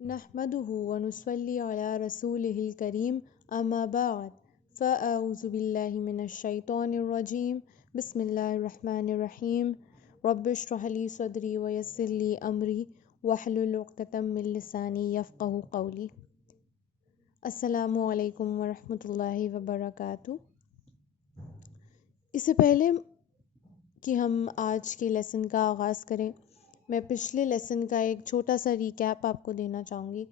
نحمده ونصلي على رسوله الكريم اما بعد فاعوذ باللہ من الشیطان الرجیم بسم اللہ الرحمن الرحیم رب اشرح لي صدری ویسر لي امری واحلل عقدۃ من لسانی یفقہوا قولی۔ السلام علیکم ورحمۃ اللہ وبرکاتہ۔ اس سے پہلے کہ ہم آج کے لیسن کا آغاز کریں، میں پچھلے لیسن کا ایک چھوٹا سا ریکیپ آپ کو دینا چاہوں گی۔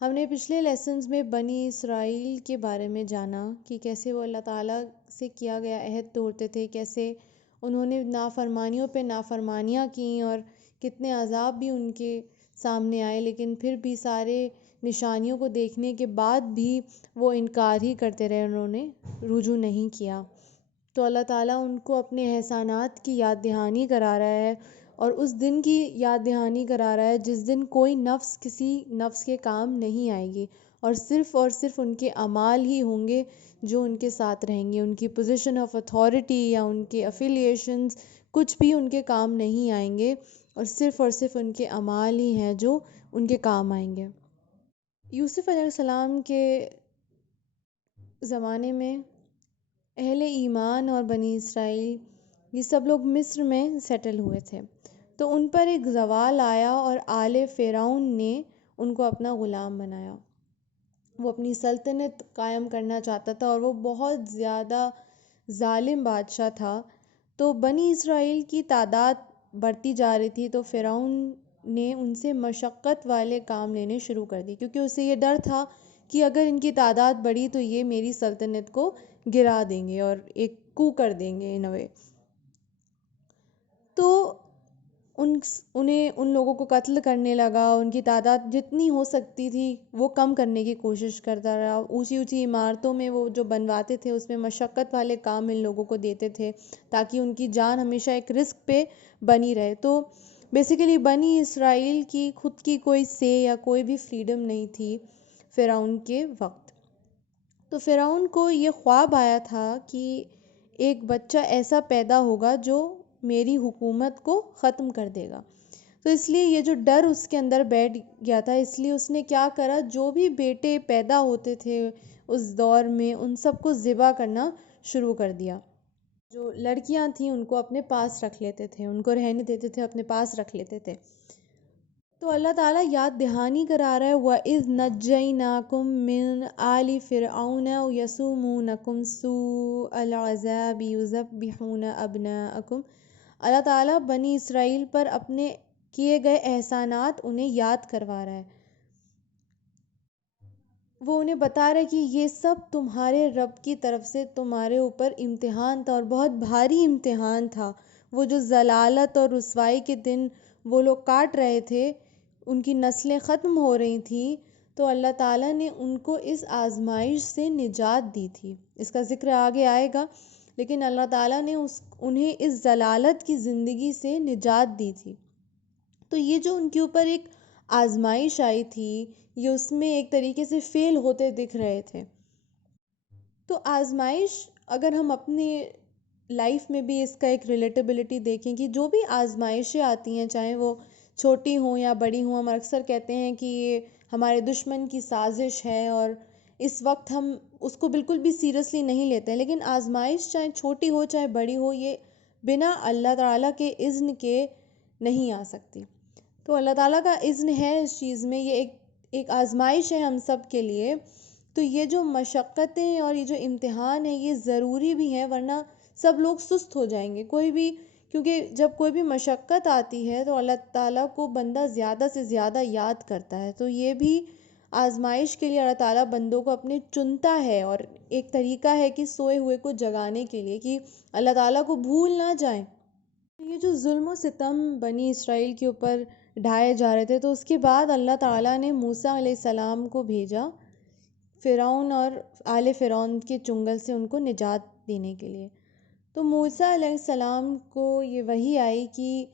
ہم نے پچھلے لیسنز میں بنی اسرائیل کے بارے میں جانا کہ کیسے وہ اللہ تعالیٰ سے کیا گیا عہد توڑتے تھے، کیسے انہوں نے نافرمانیوں پہ نافرمانیاں کیں اور کتنے عذاب بھی ان کے سامنے آئے، لیکن پھر بھی سارے نشانیوں کو دیکھنے کے بعد بھی وہ انکار ہی کرتے رہے، انہوں نے رجوع نہیں کیا۔ تو اللہ تعالیٰ ان کو اپنے احسانات کی یاد دہانی کرا رہا ہے، اور اس دن کی یاد دہانی کرا رہا ہے جس دن کوئی نفس کسی نفس کے کام نہیں آئے گی، اور صرف ان کے اعمال ہی ہوں گے جو ان کے ساتھ رہیں گے۔ ان کی پوزیشن آف اتھارٹی یا ان کے افیلیشنز کچھ بھی ان کے کام نہیں آئیں گے، اور صرف ان کے اعمال ہی ہیں جو ان کے کام آئیں گے۔ یوسف علیہ السلام کے زمانے میں اہل ایمان اور بنی اسرائیل یہ سب لوگ مصر میں سیٹل ہوئے تھے، تو ان پر ایک زوال آیا اور آل فرعون نے ان کو اپنا غلام بنایا۔ وہ اپنی سلطنت قائم کرنا چاہتا تھا، اور وہ بہت زیادہ ظالم بادشاہ تھا۔ تو بنی اسرائیل کی تعداد بڑھتی جا رہی تھی، تو فرعون نے ان سے مشقت والے کام لینے شروع کر دی، کیونکہ اسے یہ ڈر تھا کہ اگر ان کی تعداد بڑھی تو یہ میری سلطنت کو گرا دیں گے اور ایک کو کر دیں گے ان وے۔ تو انہیں ان لوگوں کو قتل کرنے لگا، ان کی تعداد جتنی ہو سکتی تھی وہ کم کرنے کی کوشش کرتا رہا۔ اونچی عمارتوں میں وہ جو بنواتے تھے اس میں مشقت والے کام ان لوگوں کو دیتے تھے تاکہ ان کی جان ہمیشہ ایک رسک پہ بنی رہے۔ تو بیسیکلی بنی اسرائیل کی خود کی کوئی سے یا کوئی بھی فریڈم نہیں تھی فرعون کے وقت۔ تو فرعون کو یہ خواب آیا تھا کہ ایک بچہ ایسا پیدا ہوگا جو میری حکومت کو ختم کر دے گا۔ تو اس لیے یہ جو ڈر اس کے اندر بیٹھ گیا تھا، اس لیے اس نے کیا کرا، جو بھی بیٹے پیدا ہوتے تھے اس دور میں ان سب کو ذبح کرنا شروع کر دیا۔ جو لڑکیاں تھیں ان کو اپنے پاس رکھ لیتے تھے، ان کو رہنے دیتے تھے، اپنے پاس رکھ لیتے تھے۔ تو اللہ تعالیٰ یاد دہانی کرا رہا ہے وَإِذْ نَجَّيْنَاكُم مِّنْ آلِ فِرْعَوْنَ يَسُومُونَكُمْ سُوءَ الْعَذَابِ يُذَبِّحُونَ أَبْنَاءَكُمْ۔ اللہ تعالیٰ بنی اسرائیل پر اپنے کیے گئے احسانات انہیں یاد کروا رہا ہے۔ وہ انہیں بتا رہا ہے کہ یہ سب تمہارے رب کی طرف سے تمہارے اوپر امتحان تھا، اور بہت بھاری امتحان تھا۔ وہ جو ضلالت اور رسوائی کے دن وہ لوگ کاٹ رہے تھے، ان کی نسلیں ختم ہو رہی تھیں، تو اللہ تعالیٰ نے ان کو اس آزمائش سے نجات دی تھی۔ اس کا ذکر آگے آئے گا، لیکن اللہ تعالیٰ نے انہیں اس ضلالت کی زندگی سے نجات دی تھی۔ تو یہ جو ان کے اوپر ایک آزمائش آئی تھی، یہ اس میں ایک طریقے سے فیل ہوتے دکھ رہے تھے۔ تو آزمائش اگر ہم اپنے لائف میں بھی اس کا ایک ریلیٹیبلٹی دیکھیں کہ جو بھی آزمائشیں آتی ہیں، چاہے وہ چھوٹی ہوں یا بڑی ہوں، ہم اکثر کہتے ہیں کہ یہ ہمارے دشمن کی سازش ہے، اور اس وقت ہم اس کو بالکل بھی سیریسلی نہیں لیتے ہیں، لیکن آزمائش چاہے چھوٹی ہو چاہے بڑی ہو، یہ بنا اللہ تعالیٰ کے اذن کے نہیں آ سکتی۔ تو اللہ تعالیٰ کا اذن ہے اس چیز میں، یہ ایک آزمائش ہے ہم سب کے لیے۔ تو یہ جو مشقتیں اور یہ جو امتحان ہیں یہ ضروری بھی ہیں، ورنہ سب لوگ سست ہو جائیں گے۔ کیونکہ جب کوئی بھی مشقت آتی ہے تو اللہ تعالیٰ کو بندہ زیادہ سے زیادہ یاد کرتا ہے۔ تو یہ بھی آزمائش کے لیے اللہ تعالیٰ بندوں کو اپنے چنتا ہے، اور ایک طریقہ ہے کہ سوئے ہوئے کو جگانے کے لیے، کہ اللہ تعالیٰ کو بھول نہ جائیں۔ یہ جو ظلم و ستم بنی اسرائیل کے اوپر ڈھائے جا رہے تھے، تو اس کے بعد اللہ تعالیٰ نے موسیٰ علیہ السلام کو بھیجا فرعون اور آل فرعون کے چنگل سے ان کو نجات دینے کے لیے۔ تو موسیٰ علیہ السلام کو یہ وحی آئی کہ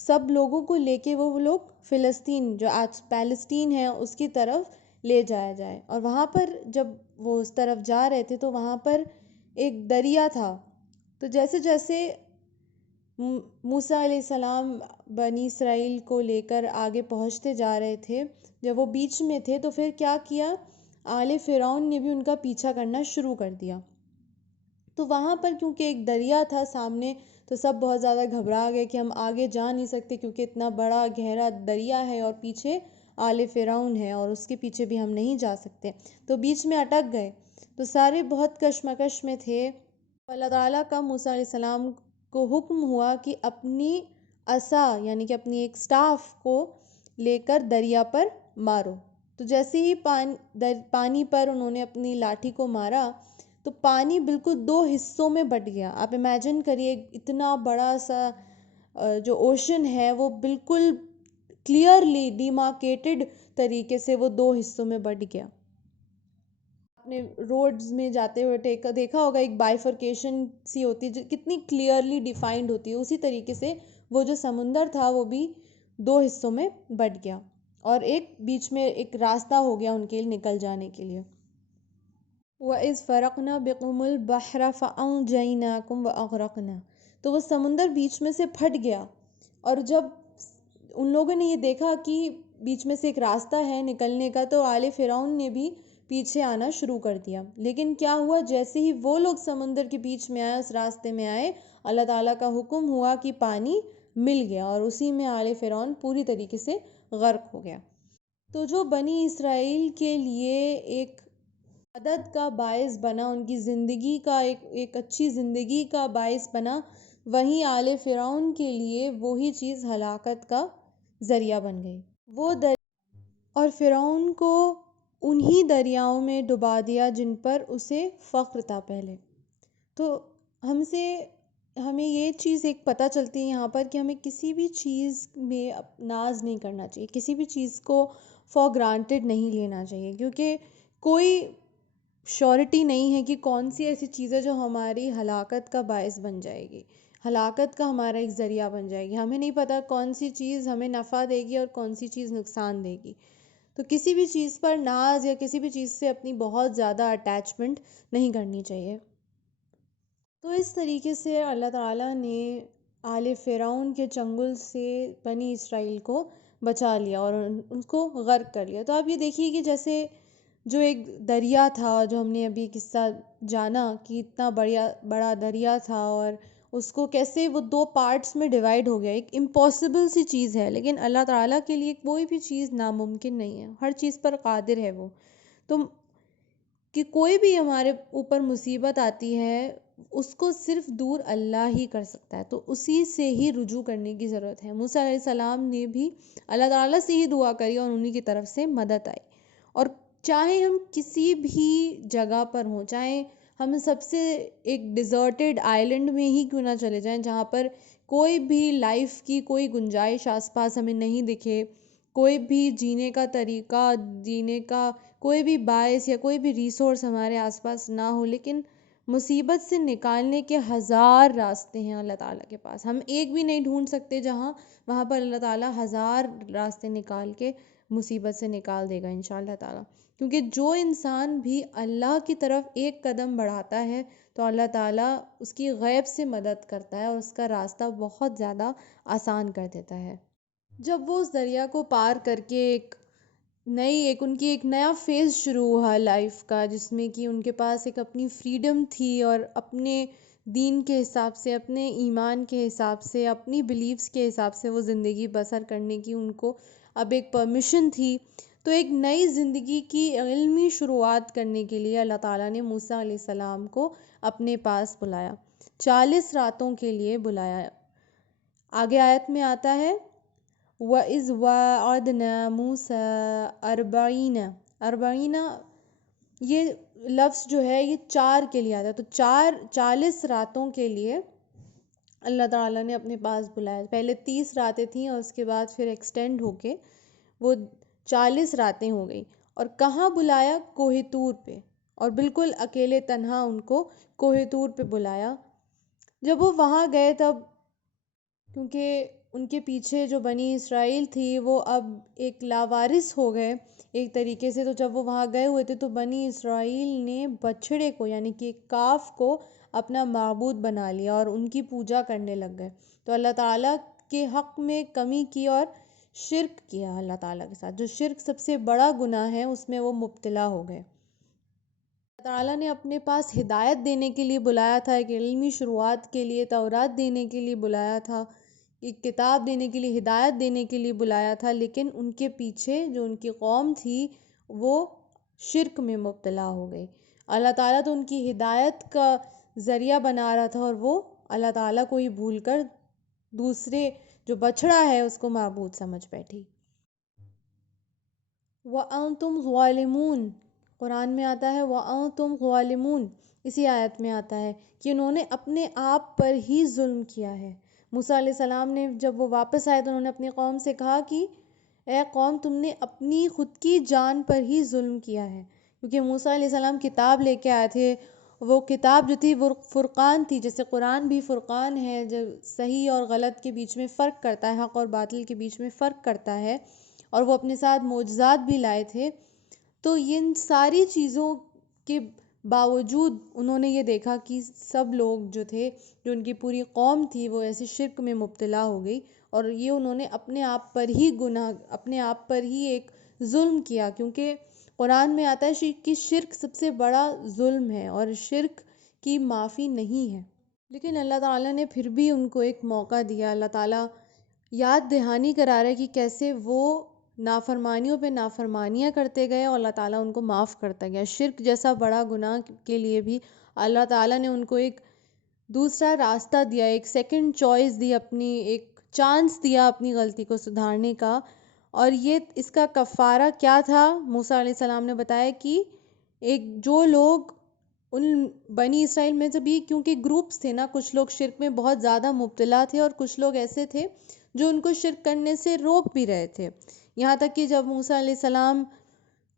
سب لوگوں کو لے کے وہ لوگ فلسطین جو آج پیلسٹین ہے اس کی طرف لے جایا جائے، اور وہاں پر جب وہ اس طرف جا رہے تھے تو وہاں پر ایک دریا تھا۔ تو جیسے جیسے موسیٰ علیہ السلام بنی اسرائیل کو لے کر آگے پہنچتے جا رہے تھے، جب وہ بیچ میں تھے تو پھر کیا کیا، آل فرعون نے بھی ان کا پیچھا کرنا شروع کر دیا۔ تو وہاں پر کیونکہ ایک دریا تھا سامنے، تو سب بہت زیادہ گھبرا گئے کہ ہم آگے جا نہیں سکتے کیونکہ اتنا بڑا گہرا دریا ہے اور پیچھے آل فرعون ہے اور اس کے پیچھے بھی ہم نہیں جا سکتے، تو بیچ میں اٹک گئے۔ تو سارے بہت کشمکش میں تھے۔ اللہ تعالیٰ کا موسیٰ علیہ السلام کو حکم ہوا کہ اپنی عصا یعنی کہ اپنی ایک سٹاف کو لے کر دریا پر مارو۔ تو جیسے ہی پانی پر انہوں نے اپنی لاٹھی کو مارا تو پانی بالکل دو حصوں میں بٹ گیا۔ آپ امیجن کریے اتنا بڑا سا جو اوشن ہے وہ بالکل کلیئرلی ڈیمارکیٹڈ طریقے سے وہ دو حصوں میں بٹ گیا۔ آپ نے روڈز میں جاتے ہوئے دیکھا ہوگا ایک بائیفرکیشن سی ہوتی ہے جو کتنی کلیئرلی ڈیفائنڈ ہوتی ہے، اسی طریقے سے وہ جو سمندر تھا وہ بھی دو حصوں میں بٹ گیا اور ایک بیچ میں ایک راستہ ہو گیا ان کے نکل جانے کے لیے۔ وَإِذْ فَرَقْنَا بِكُمُ الْبَحْرَ فَأَنْجَيْنَاكُمْ وَأَغْرَقْنَا، تو وہ سمندر بیچ میں سے پھٹ گیا، اور جب ان لوگوں نے یہ دیکھا کہ بیچ میں سے ایک راستہ ہے نکلنے کا تو آل فرعون نے بھی پیچھے آنا شروع کر دیا۔ لیکن کیا ہوا، جیسے ہی وہ لوگ سمندر کے بیچ میں آئے، اس راستے میں آئے، اللہ تعالیٰ کا حکم ہوا کہ پانی مل گیا اور اسی میں آل فرعون پوری طریقے سے غرق ہو گیا۔ تو جو بنی اسرائیل کے لیے ایک مدد کا باعث بنا، ان کی زندگی کا ایک اچھی زندگی کا باعث بنا، وہیں آل فرعون کے لیے وہی چیز ہلاکت کا ذریعہ بن گئی۔ وہ اور فرعون کو انہی دریاؤں میں ڈبا دیا جن پر اسے فخر تھا پہلے۔ تو ہمیں یہ چیز ایک پتہ چلتی ہے یہاں پر کہ ہمیں کسی بھی چیز میں ناز نہیں کرنا چاہیے، کسی بھی چیز کو فار گرانٹیڈ نہیں لینا چاہیے، کیونکہ کوئی شورٹی نہیں ہے کہ کون سی ایسی چیز ہے جو ہماری ہلاکت کا باعث بن جائے گی، ہلاکت کا ہمارا ایک ذریعہ بن جائے گی۔ ہمیں نہیں پتہ کون سی چیز ہمیں نفع دے گی اور کون سی چیز نقصان دے گی۔ تو کسی بھی چیز پر ناز یا کسی بھی چیز سے اپنی بہت زیادہ اٹیچمنٹ نہیں کرنی چاہیے۔ تو اس طریقے سے اللہ تعالیٰ نے آل فرعون کے چنگل سے بنی اسرائیل کو بچا لیا اور ان کو غرق کر لیا۔ تو آپ یہ دیکھیے کہ جیسے جو ایک دریا تھا، جو ہم نے ابھی قصہ جانا کہ اتنا بڑا دریا تھا اور اس کو کیسے وہ دو پارٹس میں ڈیوائیڈ ہو گیا، ایک امپاسبل سی چیز ہے، لیکن اللہ تعالیٰ کے لیے کوئی بھی چیز ناممکن نہیں ہے، ہر چیز پر قادر ہے وہ۔ تو کہ کوئی بھی ہمارے اوپر مصیبت آتی ہے اس کو صرف دور اللہ ہی کر سکتا ہے، تو اسی سے ہی رجوع کرنے کی ضرورت ہے۔ موسیٰ علیہ السلام نے بھی اللہ تعالیٰ سے ہی دعا کری اور انہی کی طرف سے مدد آئی۔ اور چاہے ہم کسی بھی جگہ پر ہوں، چاہے ہم سب سے ایک ڈیزرٹڈ آئیلینڈ میں ہی کیوں نہ چلے جائیں جہاں پر کوئی بھی لائف کی کوئی گنجائش آس پاس ہمیں نہیں دکھے، کوئی بھی جینے کا طریقہ، جینے کا کوئی بھی باعث یا کوئی بھی ریسورس ہمارے آس پاس نہ ہو، لیکن مصیبت سے نکالنے کے ہزار راستے ہیں اللہ تعالیٰ کے پاس۔ ہم ایک بھی نہیں ڈھونڈ سکتے جہاں، وہاں پر اللہ تعالیٰ ہزار راستے نکال کے مصیبت سے نکال دے گا انشاءاللہ تعالیٰ۔ کیونکہ جو انسان بھی اللہ کی طرف ایک قدم بڑھاتا ہے تو اللہ تعالیٰ اس کی غیب سے مدد کرتا ہے اور اس کا راستہ بہت زیادہ آسان کر دیتا ہے۔ جب وہ اس دریا کو پار کر کے ان کی ایک نیا فیز شروع ہوا لائف کا، جس میں کہ ان کے پاس ایک اپنی فریڈم تھی اور اپنے دین کے حساب سے، اپنے ایمان کے حساب سے، اپنی بلیفز کے حساب سے وہ زندگی بسر کرنے کی ان کو اب ایک پرمیشن تھی، تو ایک نئی زندگی کی علمی شروعات کرنے کے لیے اللہ تعالیٰ نے موسیٰ علیہ السلام کو اپنے پاس بلایا، 40 راتوں کے لیے بلایا۔ آگے آیت میں آتا ہے وَإِذْ وَعَدْنَا مُوسَىٰ 40 یہ لفظ جو ہے یہ 4 کے لیے آتا ہے، تو 40 راتوں کے لیے اللہ تعالیٰ نے اپنے پاس بلایا۔ پہلے 30 راتیں تھیں اور اس کے بعد پھر ایکسٹینڈ ہو کے وہ 40 راتیں ہو گئی۔ اور کہاں بلایا؟ کوہ طور پہ، اور بالکل اکیلے تنہا ان کو کوہ طور پہ بلایا۔ جب وہ وہاں گئے تب کیونکہ ان کے پیچھے جو بنی اسرائیل تھی وہ اب ایک لاوارث ہو گئے ایک طریقے سے، تو جب وہ وہاں گئے ہوئے تھے تو بنی اسرائیل نے بچھڑے کو یعنی کہ کاف کو اپنا معبود بنا لیا اور ان کی پوجا کرنے لگ گئے۔ تو اللہ تعالیٰ کے حق میں کمی کی اور شرک کیا اللہ تعالیٰ کے ساتھ، جو شرک سب سے بڑا گناہ ہے اس میں وہ مبتلا ہو گئے۔ اللہ تعالیٰ نے اپنے پاس ہدایت دینے کے لیے بلایا تھا، ایک علمی شروعات کے لیے تورات دینے کے لیے بلایا تھا، ایک کتاب دینے کے لیے، ہدایت دینے کے لیے بلایا تھا، لیکن ان کے پیچھے جو ان کی قوم تھی وہ شرک میں مبتلا ہو گئی۔ اللہ تعالیٰ تو ان کی ہدایت کا ذریعہ بنا رہا تھا اور وہ اللہ تعالیٰ کو ہی بھول کر دوسرے جو بچھڑا ہے اس کو معبود سمجھ بیٹھی۔ وَأَنْتُمْ ظَالِمُونَ، قرآن میں آتا ہے وَأَنْتُمْ ظَالِمُونَ، اسی آیت میں آتا ہے کہ انہوں نے اپنے آپ پر ہی ظلم کیا ہے۔ موسیٰ علیہ السلام نے جب وہ واپس آئے تو انہوں نے اپنی قوم سے کہا کہ اے قوم، تم نے اپنی خود کی جان پر ہی ظلم کیا ہے، کیونکہ موسیٰ علیہ السلام کتاب لے کے آئے تھے۔ وہ کتاب جو تھی وہ فرقان تھی، جیسے قرآن بھی فرقان ہے، جو صحیح اور غلط کے بیچ میں فرق کرتا ہے، حق اور باطل کے بیچ میں فرق کرتا ہے، اور وہ اپنے ساتھ معجزات بھی لائے تھے۔ تو ان ساری چیزوں کے باوجود انہوں نے یہ دیکھا کہ سب لوگ جو تھے، جو ان کی پوری قوم تھی، وہ ایسے شرک میں مبتلا ہو گئی، اور یہ انہوں نے اپنے آپ پر ہی اپنے آپ پر ہی ایک ظلم کیا، کیونکہ قرآن میں آتا ہے کہ شرک سب سے بڑا ظلم ہے اور شرک کی معافی نہیں ہے۔ لیکن اللہ تعالیٰ نے پھر بھی ان کو ایک موقع دیا۔ اللہ تعالیٰ یاد دہانی کرا رہا ہے کہ کیسے وہ نافرمانیوں پہ نافرمانیاں کرتے گئے اور اللہ تعالیٰ ان کو معاف کرتا گیا۔ شرک جیسا بڑا گناہ کے لیے بھی اللہ تعالیٰ نے ان کو ایک دوسرا راستہ دیا، ایک سیکنڈ چوائس دی، اپنی ایک چانس دیا اپنی غلطی کو سدھارنے کا۔ اور یہ اس کا کفارہ کیا تھا؟ موسیٰ علیہ السلام نے بتایا کہ جو لوگ ان بنی اسرائیل میں سے بھی، کیونکہ گروپس تھے نا، کچھ لوگ شرک میں بہت زیادہ مبتلا تھے اور کچھ لوگ ایسے تھے جو ان کو شرک کرنے سے روک بھی رہے تھے۔ یہاں تک کہ جب موسیٰ علیہ السلام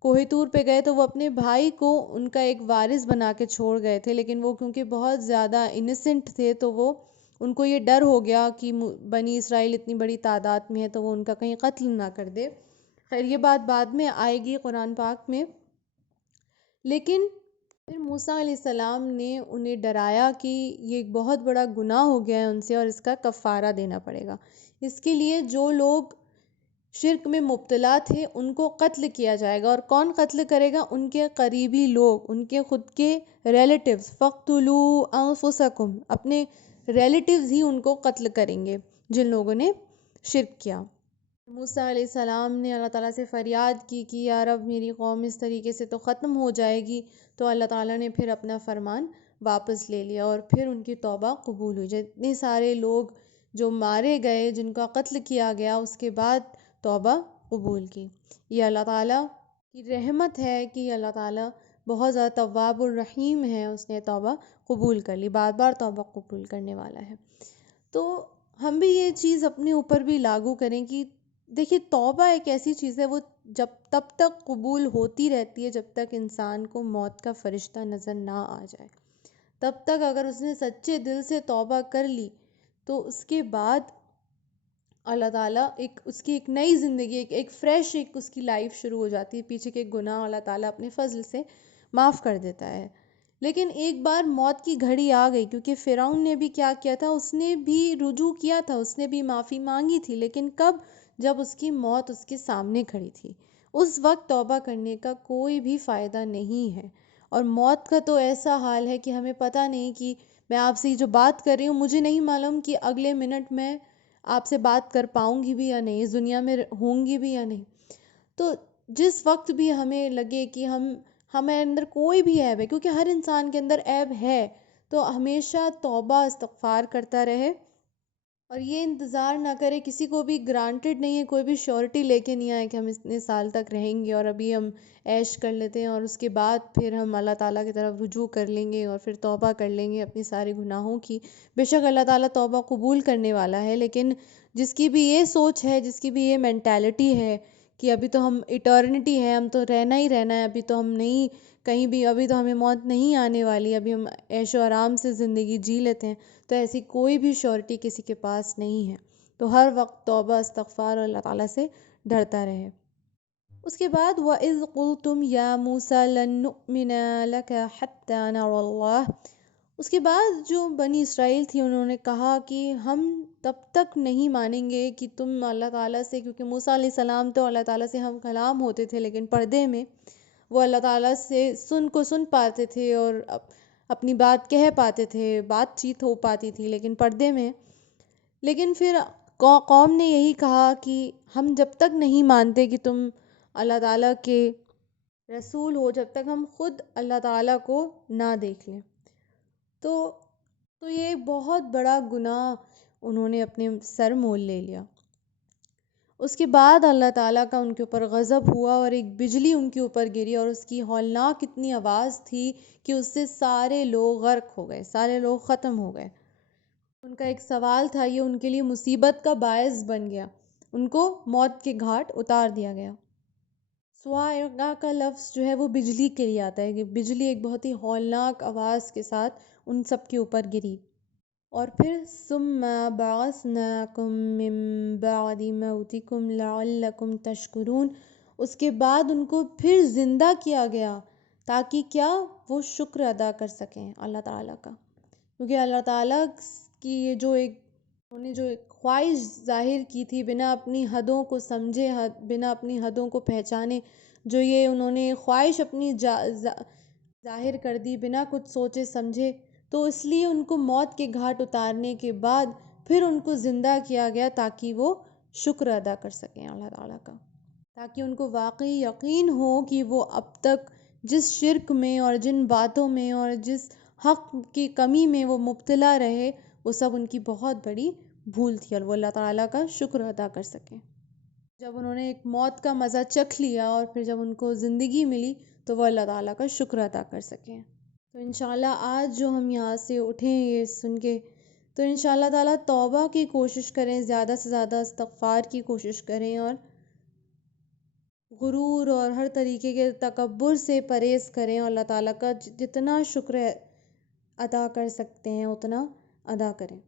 کوہ طور پہ گئے تو وہ اپنے بھائی کو ان کا ایک وارث بنا کے چھوڑ گئے تھے، لیکن وہ کیونکہ بہت زیادہ انسنٹ تھے تو وہ ان کو یہ ڈر ہو گیا کہ بنی اسرائیل اتنی بڑی تعداد میں ہے تو وہ ان کا کہیں قتل نہ کر دے۔ خیر یہ بات بعد میں آئے گی قرآن پاک میں، لیکن پھر موسیٰ علیہ السلام نے انہیں ڈرایا کہ یہ ایک بہت بڑا گناہ ہو گیا ہے ان سے اور اس کا کفارہ دینا پڑے گا۔ اس کے لیے جو لوگ شرک میں مبتلا تھے ان کو قتل کیا جائے گا، اور کون قتل کرے گا؟ ان کے قریبی لوگ، ان کے خود کے ریلیٹیوز۔ فَاقْتُلُوا أَنفُسَكُمْ، اپنے ریلیٹیوز ہی ان کو قتل کریں گے جن لوگوں نے شرک کیا۔ موسیٰ علیہ السلام نے اللہ تعالیٰ سے فریاد کی کہ یا رب میری قوم اس طریقے سے تو ختم ہو جائے گی، تو اللہ تعالیٰ نے پھر اپنا فرمان واپس لے لیا اور پھر ان کی توبہ قبول ہوئی۔ جتنے سارے لوگ جو مارے گئے، جن کا قتل کیا گیا، اس کے بعد توبہ قبول کی۔ یہ اللہ تعالیٰ کی رحمت ہے کہ اللہ تعالیٰ بہت زیادہ تواب الرحیم ہے، اس نے توبہ قبول کر لی، بار بار توبہ قبول کرنے والا ہے۔ تو ہم بھی یہ چیز اپنے اوپر بھی لاگو کریں کہ دیکھیے توبہ ایک ایسی چیز ہے، وہ تب تک قبول ہوتی رہتی ہے جب تک انسان کو موت کا فرشتہ نظر نہ آ جائے۔ تب تک اگر اس نے سچے دل سے توبہ کر لی تو اس کے بعد اللہ تعالیٰ اس کی ایک نئی زندگی، ایک فریش اس کی لائف شروع ہو جاتی ہے، پیچھے کے گناہ اللہ تعالیٰ اپنے فضل سے معاف کر دیتا ہے۔ لیکن ایک بار موت کی گھڑی آ گئی، کیونکہ فرعون نے بھی کیا کیا تھا، اس نے بھی رجوع کیا تھا، اس نے بھی معافی مانگی تھی، لیکن کب؟ جب اس کی موت اس کے سامنے کھڑی تھی۔ اس وقت توبہ کرنے کا کوئی بھی فائدہ نہیں ہے، اور موت کا تو ایسا حال ہے کہ ہمیں پتہ نہیں کہ میں آپ سے جو بات کر رہی ہوں، مجھے نہیں معلوم کہ اگلے منٹ میں آپ سے بات کر پاؤں گی بھی یا نہیں، اس دنیا میں ہوں گی بھی یا نہیں۔ تو جس وقت بھی ہمیں لگے کہ ہمیں اندر کوئی بھی عیب ہے، کیونکہ ہر انسان کے اندر عیب ہے، تو ہمیشہ توبہ استغفار کرتا رہے اور یہ انتظار نہ کرے، کسی کو بھی گرانٹیڈ نہیں ہے، کوئی بھی شیورٹی لے کے نہیں آئے کہ ہم اتنے سال تک رہیں گے اور ابھی ہم عیش کر لیتے ہیں اور اس کے بعد پھر ہم اللہ تعالیٰ کی طرف رجوع کر لیں گے اور پھر توبہ کر لیں گے اپنے سارے گناہوں کی۔ بے شک اللہ تعالیٰ توبہ قبول کرنے والا ہے، لیکن جس کی بھی یہ سوچ ہے، جس کی بھی یہ مینٹیلٹی ہے کہ ابھی تو ہم ایٹرنٹی ہے، ہم تو رہنا ہی رہنا ہے، ابھی تو ہم نہیں کہیں بھی، ابھی تو ہمیں موت نہیں آنے والی، ابھی ہم عیش و آرام سے زندگی جی لیتے ہیں، تو ایسی کوئی بھی شیورٹی کسی کے پاس نہیں ہے۔ تو ہر وقت توبہ استغفار اور اللہ تعالیٰ سے ڈرتا رہے۔ اس کے بعد وَإِذْ قُلْتُمْ يَا مُوسَىٰ لَن نُّؤْمِنَ لَكَ حَتَّىٰ نَرَى اللَّهَ اس کے بعد جو بنی اسرائیل تھی انہوں نے کہا کہ ہم تب تک نہیں مانیں گے کہ تم اللہ تعالیٰ سے، کیونکہ موسیٰ علیہ السلام تو اللہ تعالیٰ سے ہم کلام ہوتے تھے لیکن پردے میں، وہ اللہ تعالیٰ سے سن پاتے تھے اور اپنی بات کہہ پاتے تھے، بات چیت ہو پاتی تھی لیکن پردے میں. لیکن پھر قوم نے یہی کہا کہ ہم جب تک نہیں مانتے کہ تم اللہ تعالیٰ کے رسول ہو، جب تک ہم خود اللہ تعالیٰ کو نہ دیکھ لیں. تو یہ بہت بڑا گناہ انہوں نے اپنے سر مول لے لیا. اس کے بعد اللہ تعالیٰ کا ان کے اوپر غضب ہوا اور ایک بجلی ان کے اوپر گری اور اس کی ہولناک اتنی آواز تھی کہ اس سے سارے لوگ غرق ہو گئے، سارے لوگ ختم ہو گئے. ان کا ایک سوال تھا، یہ ان کے لیے مصیبت کا باعث بن گیا، ان کو موت کے گھاٹ اتار دیا گیا. صواعقہ کا لفظ جو ہے وہ بجلی کے لیے آتا ہے، کہ بجلی ایک بہت ہی ہولناک آواز کے ساتھ ان سب کے اوپر گری. اور پھر ثم بعثناکم من بعد موتکم لعلکم تشکرون، اس کے بعد ان کو پھر زندہ کیا گیا تاکہ کیا وہ شکر ادا کر سکیں اللہ تعالیٰ کا. کیونکہ اللہ تعالیٰ کی یہ جو انہوں نے جو ایک خواہش ظاہر کی تھی، بنا اپنی حدوں کو سمجھے، بنا اپنی حدوں کو پہچانے، جو یہ انہوں نے خواہش اپنی ظاہر کر دی بنا کچھ سوچے سمجھے، تو اس لیے ان کو موت کے گھاٹ اتارنے کے بعد پھر ان کو زندہ کیا گیا تاکہ وہ شکر ادا کر سکیں اللہ تعالیٰ کا، تاکہ ان کو واقعی یقین ہو کہ وہ اب تک جس شرک میں اور جن باتوں میں اور جس حق کی کمی میں وہ مبتلا رہے، وہ سب ان کی بہت بڑی بھول تھی اور وہ اللہ تعالیٰ کا شکر ادا کر سکیں. جب انہوں نے ایک موت کا مزہ چکھ لیا اور پھر جب ان کو زندگی ملی تو وہ اللہ تعالیٰ کا شکر ادا کر سکیں. تو انشاءاللہ آج جو ہم یہاں سے اٹھیں یہ سن کے، تو انشاءاللہ تعالیٰ توبہ کی کوشش کریں، زیادہ سے زیادہ استغفار کی کوشش کریں اور غرور اور ہر طریقے کے تکبر سے پرہیز کریں اور اللہ تعالیٰ کا جتنا شکر ادا کر سکتے ہیں اتنا ادا کریں.